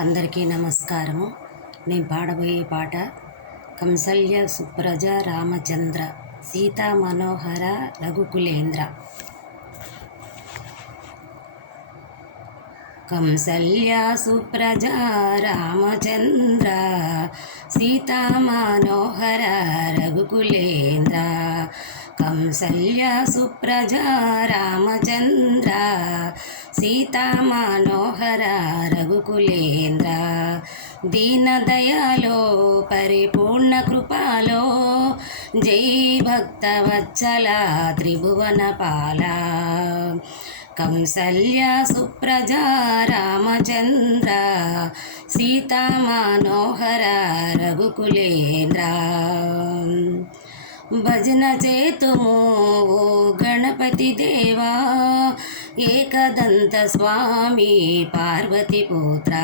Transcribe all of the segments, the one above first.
అందరికీ నమస్కారము. నేను పాడబోయే పాట కంసల్య సుప్రజ రామచంద్ర సీతా మనోహర రఘుకులేంద్ర. కంసల్య సుప్రజ రామచంద్ర సీతా మనోహర రఘుకులేంద్ర. కంసల్య సుప్రజ రామచంద్ర సీతా మనోహర రఘుకులేంద్ర. దీనదయాలో పరిపూర్ణ కృపాలో జై భక్తవత్సల త్రిభువన పాల. కంసల్య సుప్రజ రామచంద్ర సీతా మనోహర రఘుకులేంద్ర. భజన చేతుము ఓ గణపతి దేవా, ఏకదంత స్వామి పార్వతి పుత్ర.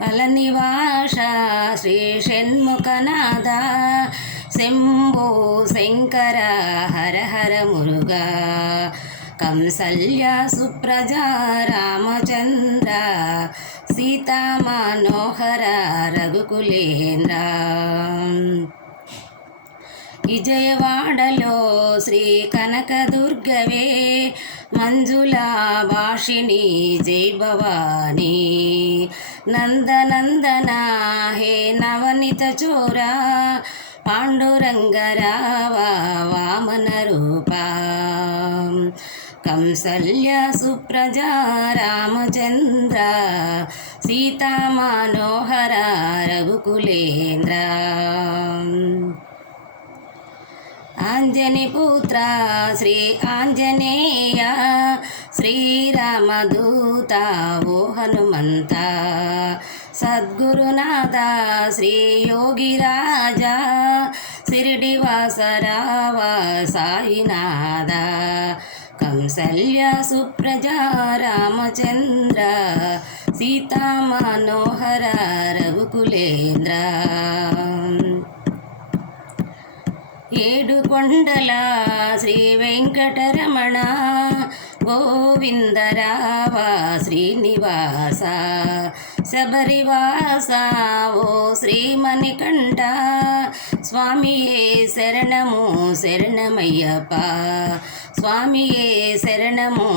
ఫలనివాస శ్రీ షణ్ముఖనాథ, శంభో శంకర హర హర మురుగా. కంసల్య సుప్రజ రామచంద్ర సీతా మనోహర రఘుకులేంద్ర. విజయవాడలో శ్రీ కనకదుర్గవే, మంజులా భాషిణి జై భవానీ. నందనందన హే నవనిత చోరా, పాండురంగరావ వామన రూపా. కంసల్య సుప్రజ రామచంద్ర సీతా మనోహర రఘుకులేంద్ర. ఆంజనేపుత్ర శ్రీ ఆంజనేయ, శ్రీరామదూత ఓ హనుమంత. సద్గురునాథ శ్రీ యోగిరాజ, షిరిడివాసరావ సాయినాథ. కంసల్య సుప్రజ రామచంద్ర సీతా మనోహర రఘుకులేంద్ర. ఏడు కొండల శ్రీ వెంకటరమణ, గోవిందరావ శ్రీనివాస. శబరివాస ఓ శ్రీమణికంఠ, స్వామియే శరణము శరణమయ్యప్ప. స్వామియే శరణము